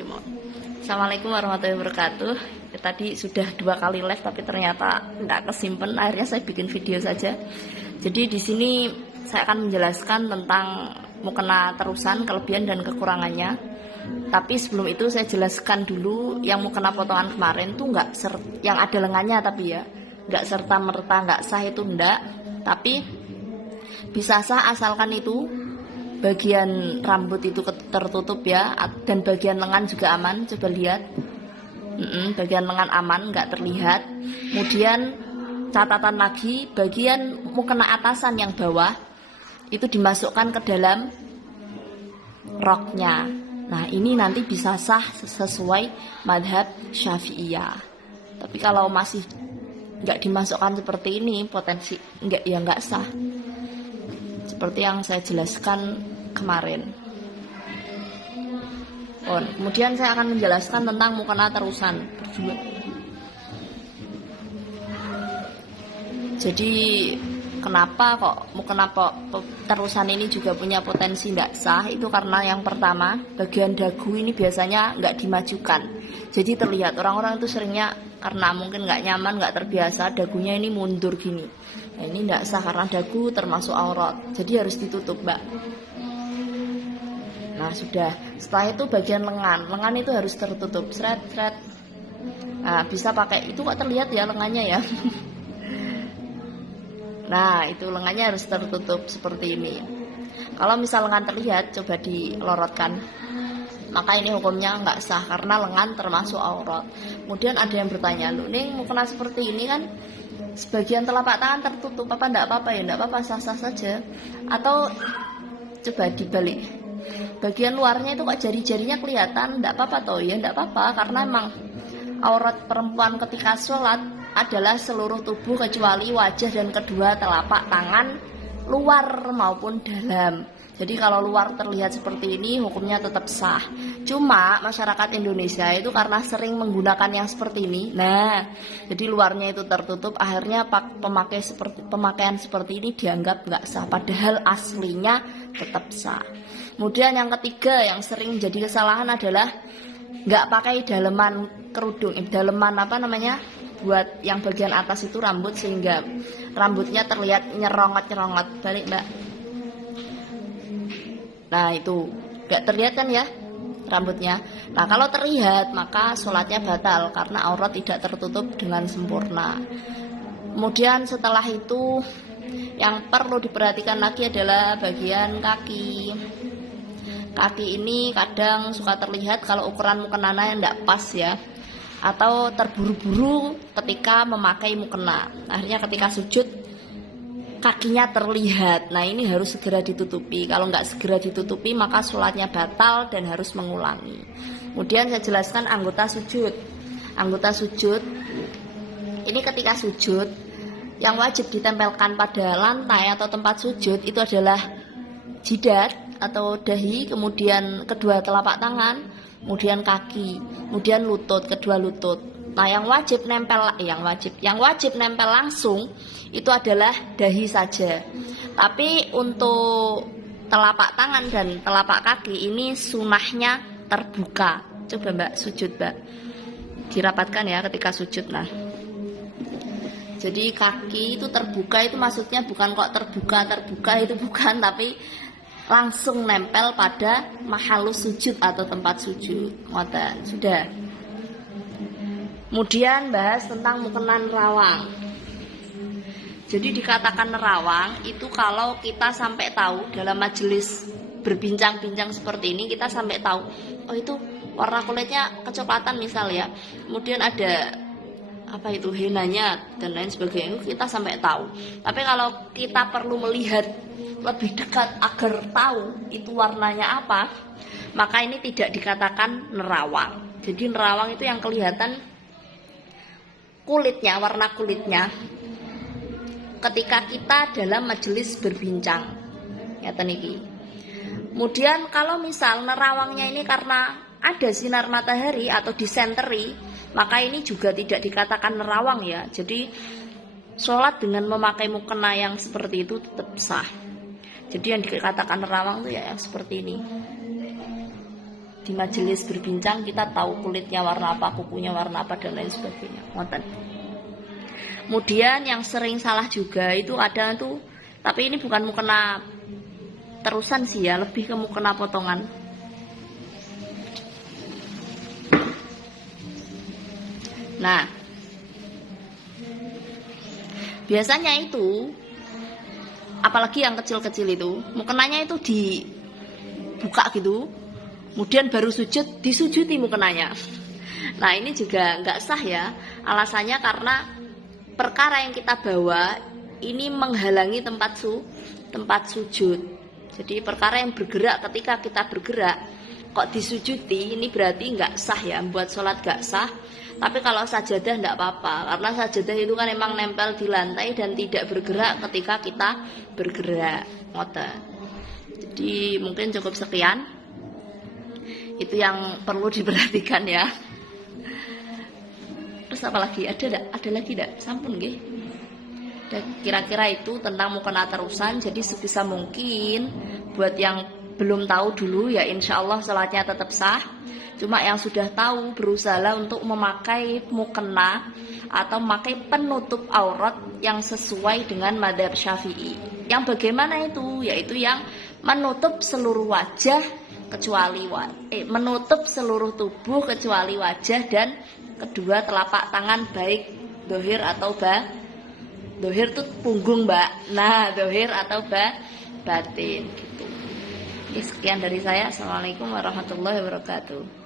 Oke, mohon. Assalamualaikum warahmatullahi wabarakatuh. Tadi sudah 2 kali live tapi ternyata nggak kesimpan. Akhirnya saya bikin video saja. Jadi di sini saya akan menjelaskan tentang mukena terusan, kelebihan dan kekurangannya. Tapi sebelum itu saya jelaskan dulu yang mukena potongan kemarin tuh yang ada lengannya, tapi ya nggak serta merta nggak sah itu enggak. Tapi bisa sah asalkan itu bagian rambut itu tertutup ya, dan bagian lengan juga aman. Coba lihat, bagian lengan aman, nggak terlihat. Kemudian catatan lagi, bagian mukena atasan yang bawah itu dimasukkan ke dalam roknya. Nah ini nanti bisa sah sesuai madhab Syafi'iyah. Tapi kalau masih nggak dimasukkan seperti ini, potensi nggak sah. Seperti yang saya jelaskan kemarin. Kemudian saya akan menjelaskan tentang mukena terusan berdua. Jadi kenapa kok mukena terusan ini juga punya potensi tidak sah? Itu karena yang pertama, bagian dagu ini biasanya nggak dimajukan. Jadi terlihat orang-orang itu seringnya karena mungkin nggak nyaman, nggak terbiasa, dagunya ini mundur gini. Nah, ini tidak sah karena dagu termasuk aurat. Jadi harus ditutup, Mbak. Nah sudah, setelah itu bagian lengan itu harus tertutup, seret. Nah bisa pakai itu, kok terlihat ya lengannya ya. Nah itu lengannya harus tertutup seperti ini. Kalau misal lengan terlihat, coba dilorotkan, maka ini hukumnya nggak sah karena lengan termasuk aurat. Kemudian ada yang bertanya, lu nih mukena seperti ini kan sebagian telapak tangan tertutup, apa enggak apa-apa? Ya enggak apa-apa, sah-sah saja. Atau coba dibalik, bagian luarnya itu kok jari-jarinya kelihatan, enggak apa-apa toh? Ya enggak apa-apa, karena emang aurat perempuan ketika sholat adalah seluruh tubuh kecuali wajah dan kedua telapak tangan, luar maupun dalam. Jadi kalau luar terlihat seperti ini hukumnya tetap sah. Cuma masyarakat Indonesia itu karena sering menggunakan yang seperti ini, nah jadi luarnya itu tertutup, akhirnya pemakaian seperti ini dianggap nggak sah, padahal aslinya tetap sah. Kemudian yang ketiga yang sering jadi kesalahan adalah nggak pakai daleman kerudung, buat yang bagian atas itu rambut, sehingga rambutnya terlihat nyerongot. Balik, Mbak. Nah itu gak terlihat kan ya rambutnya. Nah kalau terlihat maka sholatnya batal karena aurat tidak tertutup dengan sempurna. Kemudian setelah itu yang perlu diperhatikan lagi adalah bagian kaki. Kaki ini kadang suka terlihat kalau ukuran mukenanya tidak pas ya, atau terburu-buru ketika memakai mukena. Akhirnya ketika sujud kakinya terlihat. Nah ini harus segera ditutupi. Kalau nggak segera ditutupi maka sholatnya batal dan harus mengulangi. Kemudian saya jelaskan anggota sujud. Anggota sujud ini ketika sujud yang wajib ditempelkan pada lantai atau tempat sujud itu adalah jidat atau dahi, kemudian kedua telapak tangan, kemudian kaki, kemudian lutut, kedua lutut. Nah yang wajib nempel langsung itu adalah dahi saja. Tapi untuk telapak tangan dan telapak kaki ini sunahnya terbuka. Coba Mbak sujud, Mbak, dirapatkan ya ketika sujud. Nah jadi kaki itu terbuka, itu maksudnya bukan kok terbuka itu bukan, tapi langsung nempel pada mahalus sujud atau tempat sujud. Ngoten, sudah. Kemudian bahas tentang mukena nerawang. Jadi dikatakan nerawang itu kalau kita sampai tahu dalam majelis berbincang-bincang seperti ini, kita sampai tahu, oh itu warna kulitnya kecoklatan misal ya, kemudian ada apa itu henanya dan lain sebagainya, kita sampai tahu. Tapi kalau kita perlu melihat lebih dekat agar tahu itu warnanya apa, maka ini tidak dikatakan nerawang. Jadi nerawang itu yang kelihatan kulitnya, warna kulitnya ketika kita dalam majelis berbincang. Ngeten iki. Kemudian kalau misal nerawangnya ini karena ada sinar matahari atau disenteri, maka ini juga tidak dikatakan nerawang ya. Jadi sholat dengan memakai mukena yang seperti itu tetap sah. Jadi yang dikatakan nerawang itu ya yang seperti ini. di majelis berbincang kita tahu kulitnya warna apa, kukunya warna apa, dan lain sebagainya. Ngoten. Kemudian yang sering salah juga itu ada tuh, tapi ini bukan mukena terusan sih ya, lebih ke mukena potongan. Nah, biasanya itu, apalagi yang kecil-kecil itu, mukenanya itu dibuka gitu, kemudian baru sujud, disujudi mukenanya. Nah, ini juga nggak sah ya. Alasannya karena perkara yang kita bawa ini menghalangi tempat sujud. Jadi perkara yang bergerak, ketika kita bergerak kok disujudi, ini berarti nggak sah ya, buat sholat nggak sah. Tapi kalau sajadah nggak apa-apa, karena sajadah itu kan emang nempel di lantai dan tidak bergerak ketika kita bergerak. Ngoten. Jadi mungkin cukup sekian. Itu yang perlu diperhatikan ya. Terus apa lagi? Ada lagi enggak? Sampun nggih. Dan kira-kira itu tentang mukena terusan. Jadi sebisa mungkin buat yang belum tahu dulu ya, insya Allah sholatnya tetap sah. Cuma yang sudah tahu berusaha untuk memakai mukena atau memakai penutup aurat yang sesuai dengan madzhab Syafi'i. Yang bagaimana itu? Yaitu yang menutup seluruh wajah kecuali menutup seluruh tubuh kecuali wajah dan kedua telapak tangan, baik dohir atau dohir itu punggung mbak. Nah, dohir atau batin gitu. Sekian dari saya. Assalamualaikum warahmatullahi wabarakatuh.